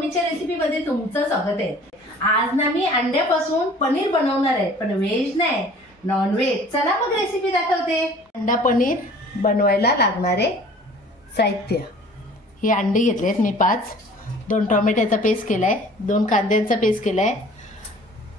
मम्मीच्या रेसिपीमध्ये तुमचं स्वागत आहे। आज ना मी अंड्यापासून पनीर बनवणार आहे, पण व्हेज नाही, नॉन व्हेज। चला मग रेसिपी दाखवते। अंडा पनीर बनवायला लागणारे साहित्य, हे अंडी घेतलेत मी 5, 2 टोमॅटोचा पेस्ट केलाय, 2 कांद्यांचा पेस्ट केलाय,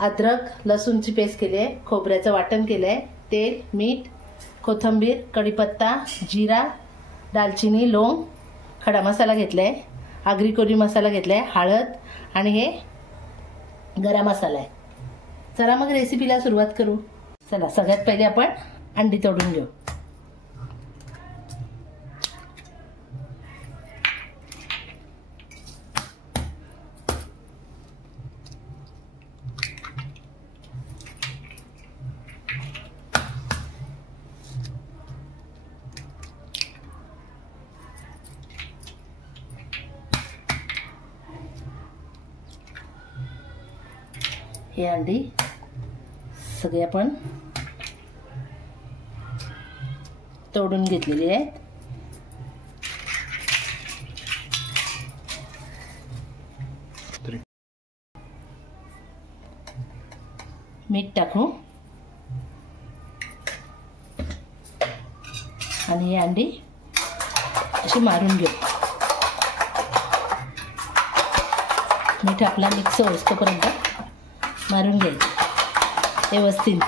अद्रक लसूणची पेस्ट केली आहे, खोबऱ्याचं वाटण केलंय, तेल, मीठ, कोथिंबीर, कढीपत्ता, जीरा, दालचिनी, लवंग, खडा मसाला घेतलाय, आगरी कोरी मसाला घेतलाय, हळद आणि हे गरम मसाला आहे। चला मग रेसिपीला सुरुवात करू। चला सगळ्यात पहिले आपण अंडी तोडून घेऊ। हे अंडी सगळे आपण तोडून घेतलेली आहेत। मीठ टाकू आणि ही अंडी अशी मारून घेऊ। मीठ आपला मिक्स होईपर्यंत मारून घ्यायचं व्यवस्थित।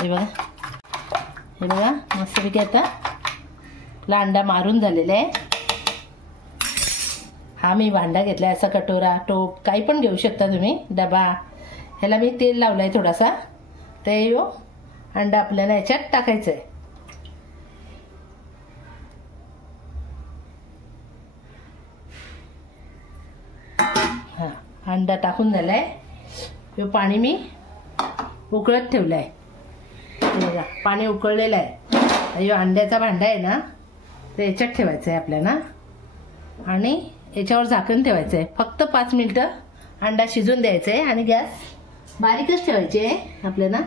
हे बघा मस्तपैकी आता आपला अंडा मारून झालेला आहे। हा मी भांडा घेतलाय, असा कटोरा, टोप काही पण घेऊ शकता तुम्ही, डबा। ह्याला मी तेल लावलाय थोडासा, ते यो अंडा आपल्याला याच्यात टाकायचं आहे। हा अंडा टाकून झालाय। यो पाणी मी उकळत ठेवलंय, बघा पाणी उकळलेलं आहे। यो अंड्याचा भांडा आहे ना, ते याच्यात ठेवायचं आहे आपल्याला आणि याच्यावर झाकण ठेवायचं आहे। फक्त 5 मिनिटं अंडा शिजून द्यायचं आहे आणि गॅस बारीकच ठेवायची आहे आपल्याला,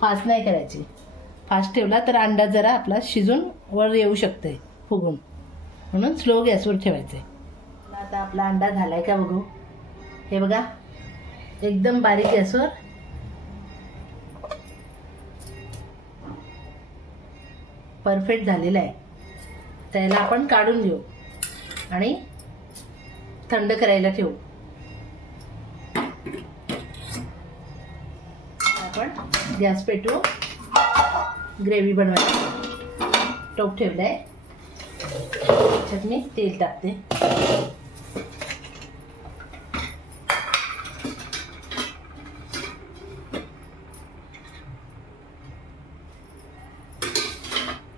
फास्ट नाही करायची। फास्ट ठेवला तर अंडा जरा आपला शिजून वर येऊ शकते फुगून, म्हणून स्लो गॅसवर ठेवायचं आहे। आता आपला अंडा झालाय का बघू। हे बघा एकदम बारीक गॅसवर परफेक्ट झालेला आहे। त्याला आपण काढून घेऊ आणि थंड करायला ठेवू। आपण गॅस पेटवू, ग्रेव्ही बनवायची। टोप ठेवलाय, त्याच्यात मी तेल टाकते।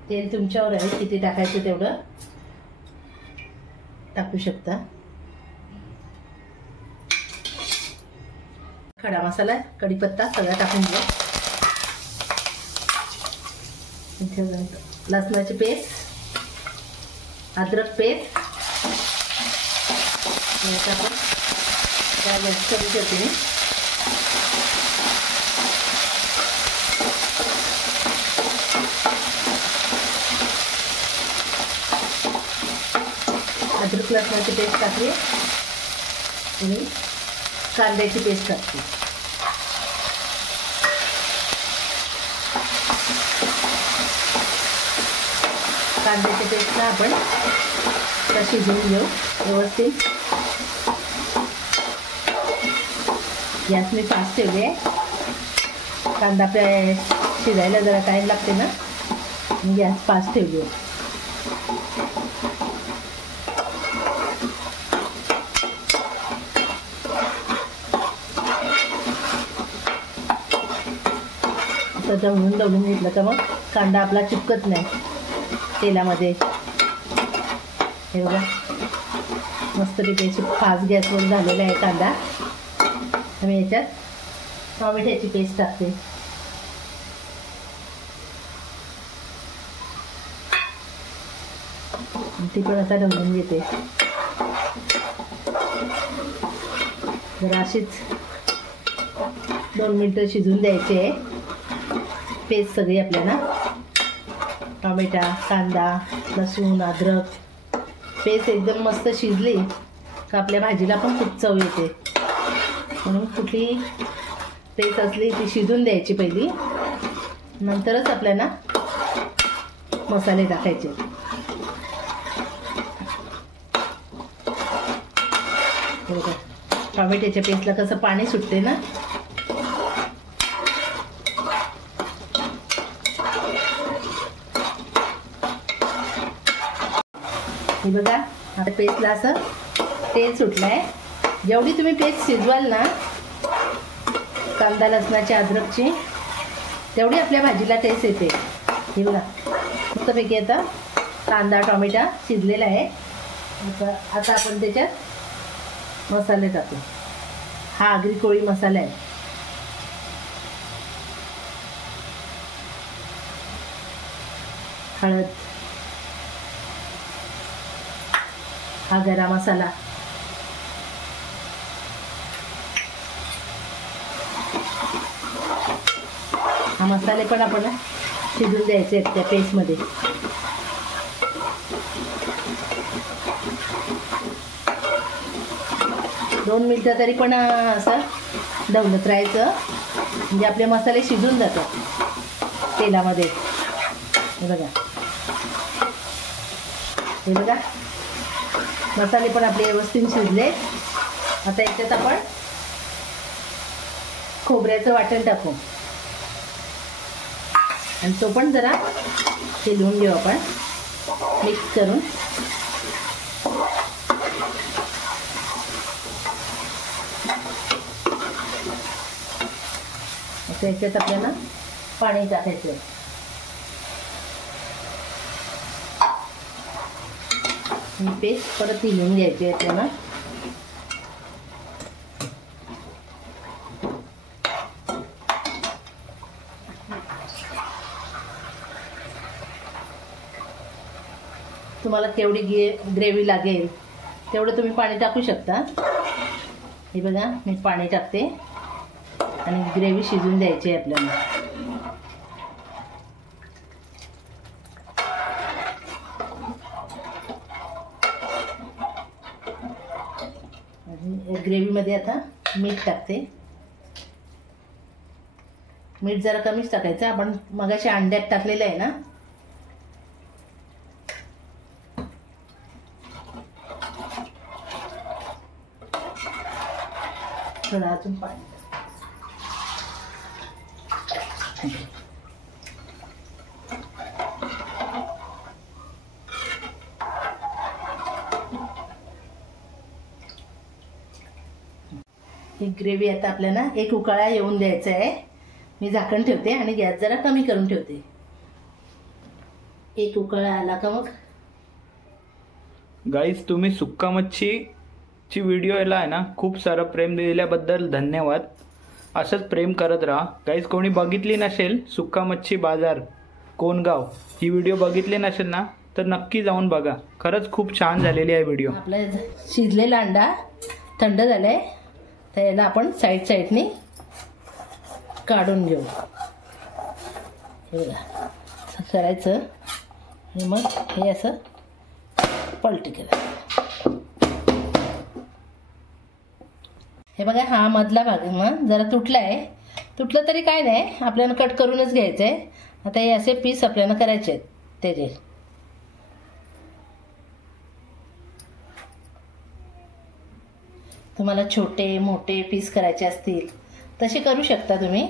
तेल तुमच्यावर आहे, किती टाकायचं तेवढं टाकू शकता। खडा मसाला, कढीपत्ता सगळा टाकून घ्या। लसणाची पेस्ट, अद्रक पेस्ट आपण मिक्स करून घेते। अद्रक लसणाची पेस्ट टाकली आणि कांद्याची पेस्ट टाकते। कांद्याच्या पेस्टला आपण शिजवून घेऊ व्यवस्थित। गॅस मी फास्ट ठेवली आहे, कांदा शिजायला जरा टाईम लागते ना, गॅस फास्ट ठेवली आहे। दळून घेतलं का मग कांदा आपला चिपकत नाही तेलामध्ये। हे बघा मस्तपैकी फास्ट गॅसवर झालेला आहे कांदा। मी याच्यात टोमॅटोची पेस्ट टाकते। ती पण आता ढवळून घेते। जरा अशीच 2 मिनटं शिजून द्यायची आहे. पेस्ट सगळी आपल्याला टोमॅटो, कांदा, लसूण, अद्रक पेस्ट एकदम मस्त शिजली का आपल्या भाजीला पण खूप चव येते. म्हणून कुठली पेस्ट असली ती शिजून द्यायची पहिली, नंतरच आपल्याला मसाले टाकायचे. बघा टोमॅटोच्या पेस्टला कसं पाणी सुटते ना. हे बघा आता पेस्टला असं तेल सुटलं आहे. जेवढी तुम्ही पेस्ट शिजवाल ना कांदा लसणाची अद्रकची, तेवढी आपल्या भाजीला टेस्ट येते. हे बघा मस्तपैकी आता कांदा टोमॅटो शिजलेला आहे. आता आपण त्याच्यात मसाले टाकू. हा आगरी कोळी मसाला आहे. हळद, हा गरम मसाला, हा मसाले पण आपण शिजून द्यायचे आहेत त्या पेस्टमध्ये. दोन मिनटं तरी पण असं ढवळत राहायचं, म्हणजे आपले मसाले शिजून जातात तेलामध्ये. हे बघा हे बघा मसाले पण आपले व्यवस्थित शिजले. आता याच्यात आपण खोबऱ्याचं वाटण टाकू आणि तो पण जरा शिजवून घेऊ आपण मिक्स करून. आता याच्यात आपल्याला पाणी टाकायचं. ही पेस्ट परत हिलवून घ्यायची आहे आपल्याला. तुम्हाला केवढी ग्रेव्ही लागेल तेवढं तुम्ही पाणी टाकू शकता. हे बघा मी पाणी टाकते आणि ग्रेव्ही शिजून द्यायची आहे आपल्याला. ग्रेव्हीमध्ये आता मीठ टाकते. मीठ जरा कमीच टाकायचं, आपण मगाशी अंड्यात टाकलेलं आहे ना. थोडं अजून पाणी. ही ग्रेव्ही आता आपल्याला एक उकळा येऊन द्यायचा आहे. मी झाकण ठेवते आणि गॅस जरा कमी करून ठेवते. एक उकळा आला का मग गाईज तुम्ही सुक्का मच्छीची व्हिडिओला आहे ना खूप सारं प्रेम दिल्याबद्दल धन्यवाद. असंच प्रेम करत राहा. गाईज कोणी बघितली नसेल सुक्का मच्छी बाजार कोणगाव ही व्हिडिओ बघितली नसेल ना तर नक्की जाऊन बघा. खरंच खूप छान झालेली आहे व्हिडिओ. आपला शिजलेला अंडा थंड झालाय तर याला आपण साईडने काढून घेऊ. हे बघा असं करायचं आणि मग हे असं पलटी करायचं. हे बघा हा मधला भाग मग जरा तुटला आहे. तुटलं तरी काय नाही, आपल्याला कट करूनच घ्यायचं आहे. आता हे असे पीस आपल्याला करायचे आहेत त्याचे. तुम्हाला छोटे मोठे पीस करायचे असतील तसे करू शकता तुम्ही.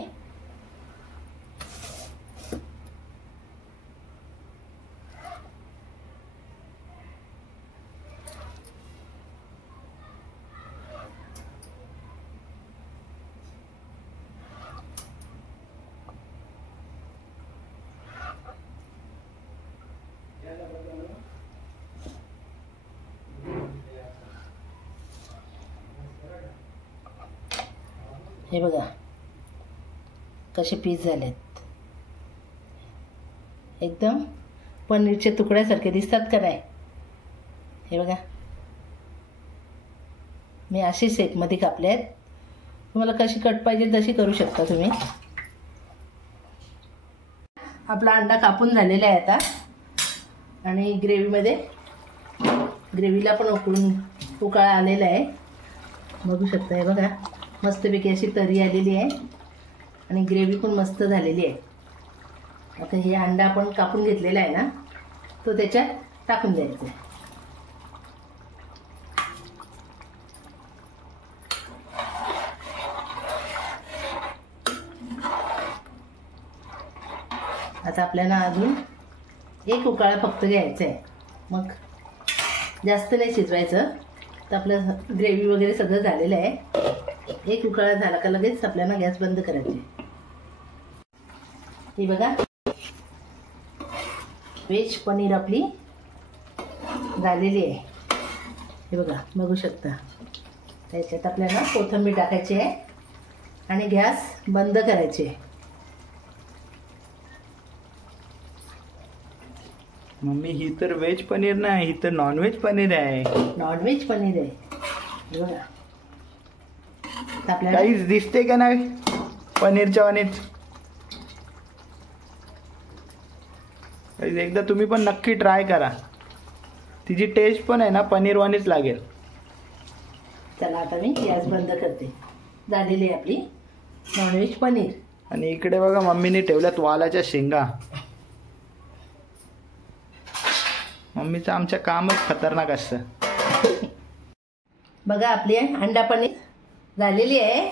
हे बघा कसे पीस झालेत, एकदम पनीरचे तुकड्यासारखे दिसतात का नाही. हे बघा मी अशी शेपमध्ये कापले आहेत. तुम्हाला कशी कट पाहिजे तशी करू शकता तुम्ही. आपला अंडा कापून झालेला आहे आता. आणि ग्रेव्हीला पण उकळा आलेला आहे. बघू शकता. हे बघा मस्तपैकी अशी तरी आलेली आहे आणि ग्रेव्ही पण मस्त झालेली आहे. आता हे अंडा आपण कापून घेतलेला आहे ना, तो त्याच्यात टाकून द्यायचा आहे. आता आपल्याला अजून एक उकळा फक्त घ्यायचा आहे. मग जास्त नाही शिजवायचं. तर आपलं ग्रेव्ही वगैरे सगळं झालेलं आहे. एक उकळा झाला का लगेच आपल्याला गॅस बंद करायचे. हे बघा व्हेज पनीर आपली झालेली आहे. हे बघा बघू शकता. त्याच्यात आपल्याला कोथिंबीर टाकायची आहे आणि गॅस बंद करायची आहे. मम्मी ही तर व्हेज पनीर नाही, ही तर नॉनव्हेज पनीर आहे. नॉनव्हेज पनीर आहे. हे बघा आपल्याला काहीच दिसते का नाही पनीरच्या वाणीच. एकदा तुम्ही पण नक्की ट्राय करा. तिची टेस्ट पण आहे ना पनीर वाणीच लागेल. चला आता मी गॅस बंद करते. झालेली आहे आपली नॉनव्हेज पनीर. आणि इकडे बघा मम्मीने ठेवल्यात वालाच्या शेंगा. मम्मीचं आमच्या कामच खतरनाक असतं. बघा आपली अंडा पनीर झालेली आहे.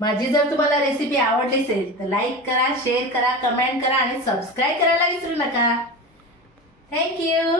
माझी जर तुम्हाला रेसिपी आवडली असेल तर लाईक करा, शेअर करा, कमेंट करा आणि सबस्क्राईब करायला विसरू नका. थँक्यू.